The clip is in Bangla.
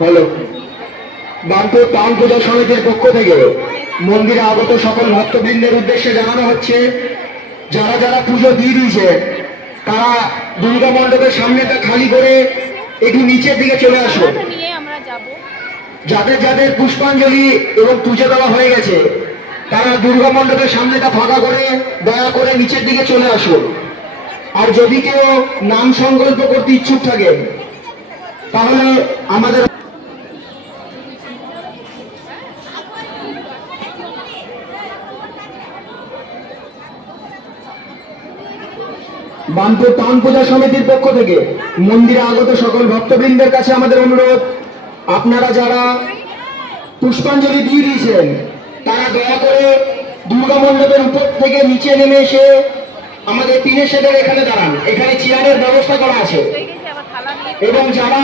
হ্যালো, বানপুর টাউন পূজা সমিতির পক্ষ থেকে মন্দিরে আগত সকল ভক্তবৃন্দের উদ্দেশ্যে জানানো হচ্ছে, যারা যারা পুজো দিয়ে দিয়েছে তারা দুর্গা মণ্ডপের সামনেটা খালি করে একটু নিচের দিকে চলে আসো। যাদের যাদের পুষ্পাঞ্জলি এবং পুজো দেওয়া হয়ে গেছে তারা দুর্গা মণ্ডপের সামনেটা ফাঁকা করে দয়া করে নিচের দিকে চলে আসো। আর যদি কেউ নাম সংকল্প করতে ইচ্ছুক থাকে তাহলে আমাদের বানপুর টাউন পূজা সমিতির পক্ষ থেকে মন্দিরে আগত সকল ভক্তবৃন্দের কাছে আমাদের অনুরোধ, আপনারা যারা পুষ্পাঞ্জলি দিয়ে দিয়েছেন তারা দয়া করে দুর্গা মণ্ডপের উপর থেকে নিচে নেমে এসে আমাদের টিনের শেডের এখানে দাঁড়ান। এখানে চেয়ারের ব্যবস্থা করা আছে এবং যারা